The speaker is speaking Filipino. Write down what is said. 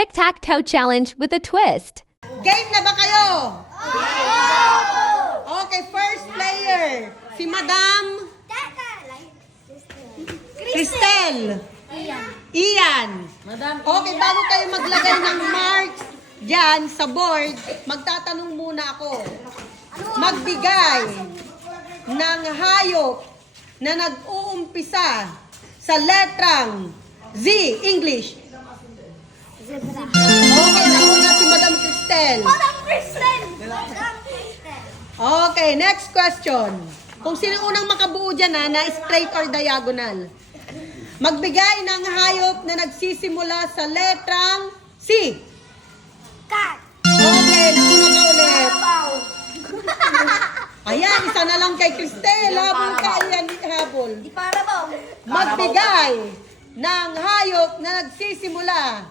tic-tac-toe challenge with a twist. Game na ba kayo? Okay, first player. Si Madam Cristel. Ian. Okay, bago kayo maglagay ng marks dyan sa board, magtatanong muna ako. Magbigay ng hayop na nag-uumpisa sa letrang Z, English. Okay, nauna si Madam Cristel. Okay, next question. Kung sino unang makabuo dyan na straight or diagonal. Magbigay ng hayop na nagsisimula sa letrang C. Okay, nauna ka ulit. Ayan, isa na lang kay Cristel. Habol ka, ayan, habol. Magbigay ng hayop na nagsisimula